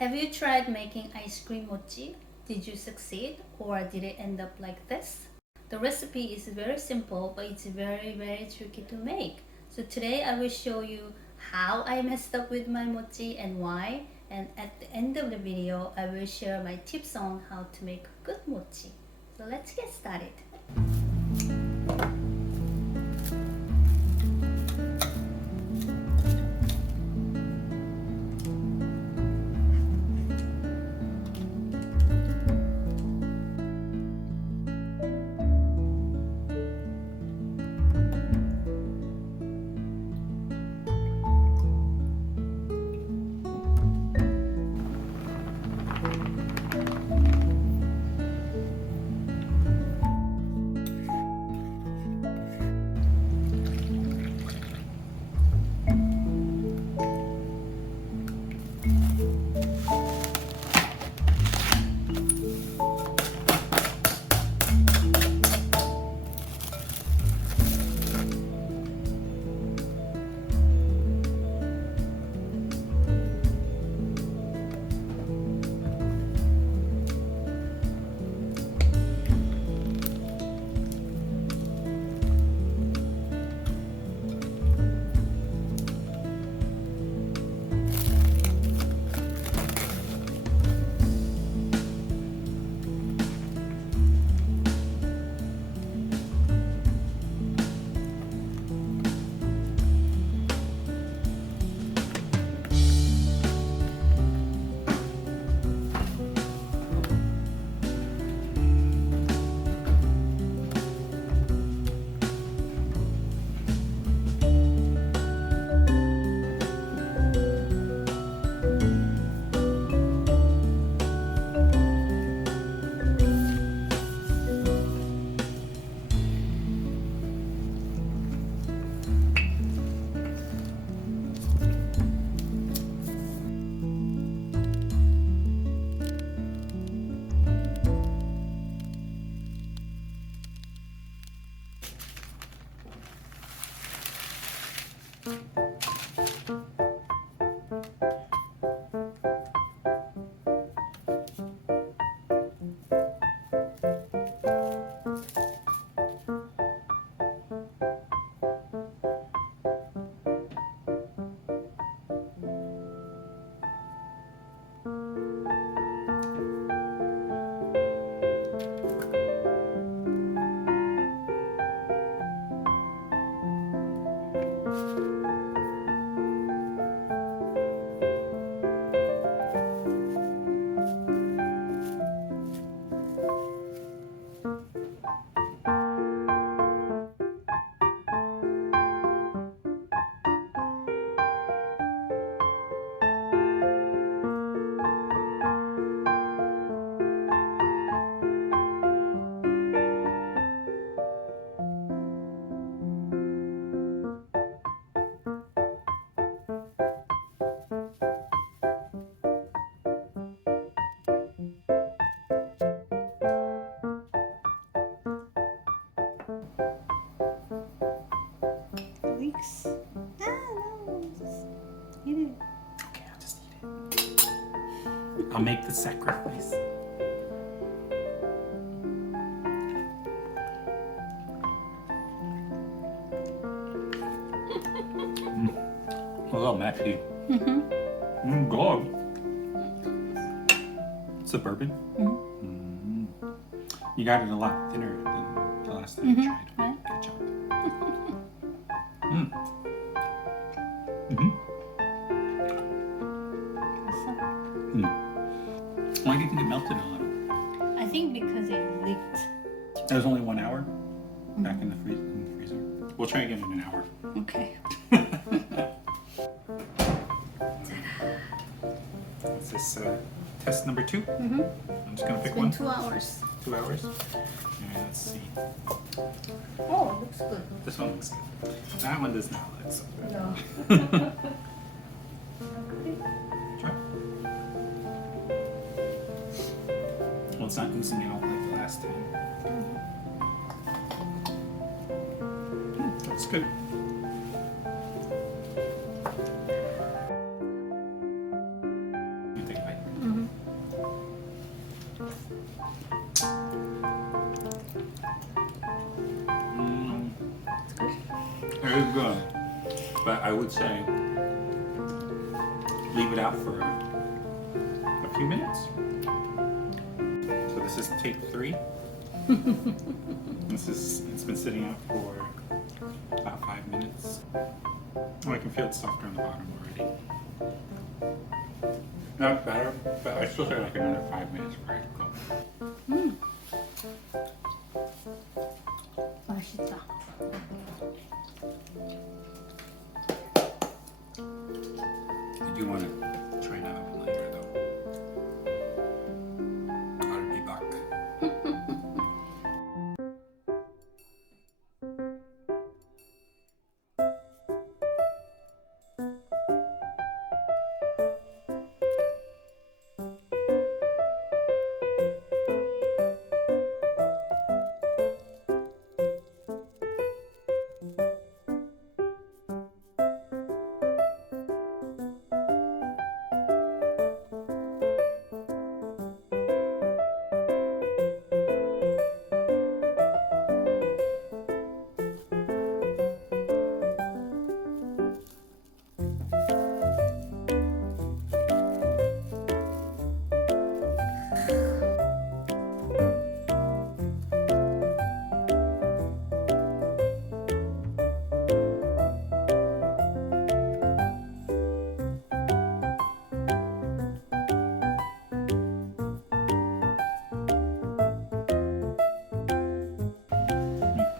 Have you tried making ice cream mochi? Did you succeed or did it end up like this? The recipe is very simple but it's very tricky to make. So today I will show you how I messed up with my mochi and why, and at the end of the video I will share my tips on how to make good mochi. So let's get started. No, just eat it. Okay, I'll just eat it. I'll make the sacrifice. A little messy. God. Suburban. You got it a lot thinner than the last time you tried. Right. Good job. Why do you think it melted a little? I think because it leaked. It was only 1 hour back in the freezer. We'll try again in an hour. Okay. Is this test number 2? Mm-hmm. I'm just gonna pick It's one. been 2 hours. 2 hours. Alright, let's see. Oh, it looks good. This one looks good. That one does not look so good. No. Try. Well, it's not oozing out like the last time. That's good. You take a bite. Very good. But I would say leave it out for a few minutes. So this is take 3. It's been sitting out for about 5 minutes. Oh, I can feel it softer on the bottom already. Not better, but I still say like another 5 minutes for it to go. 맛있다. I do want to try not a little later though. I'll be back.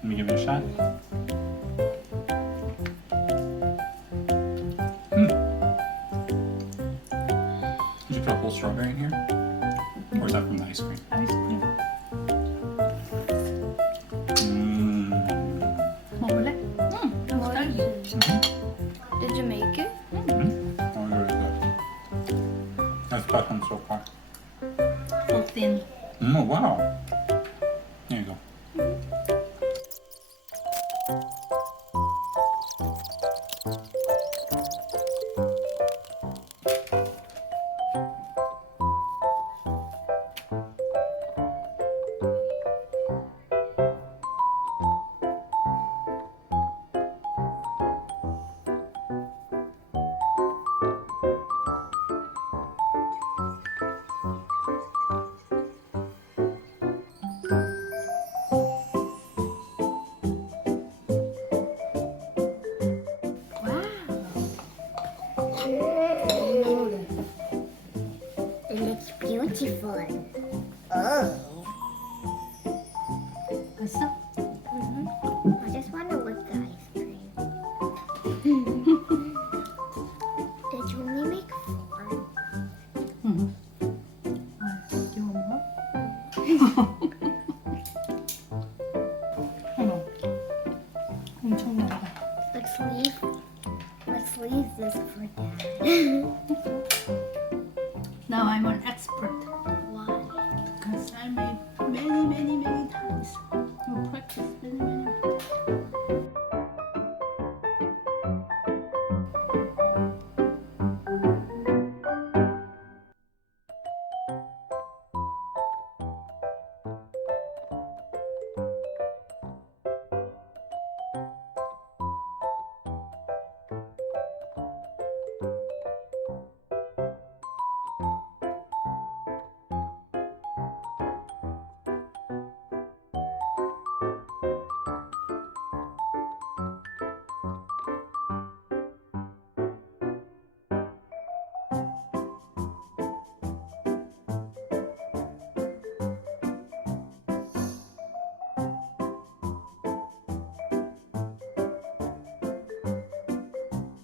Let me give it a shot. Did you put a whole strawberry in here? Or is that from the ice cream? 아이스크림. Mmm. 먹을래? 딸기. Did you make it? Oh, really good. That's best one so far. So thin. Oh, wow. There you go. It looks beautiful. Oh. 맛있어? I just want to lick the ice cream. Did you only make 4? 응. 아, 이거 먹어? 어머. 엄청 많다. Let's leave this for Dad. Now I'm an expert.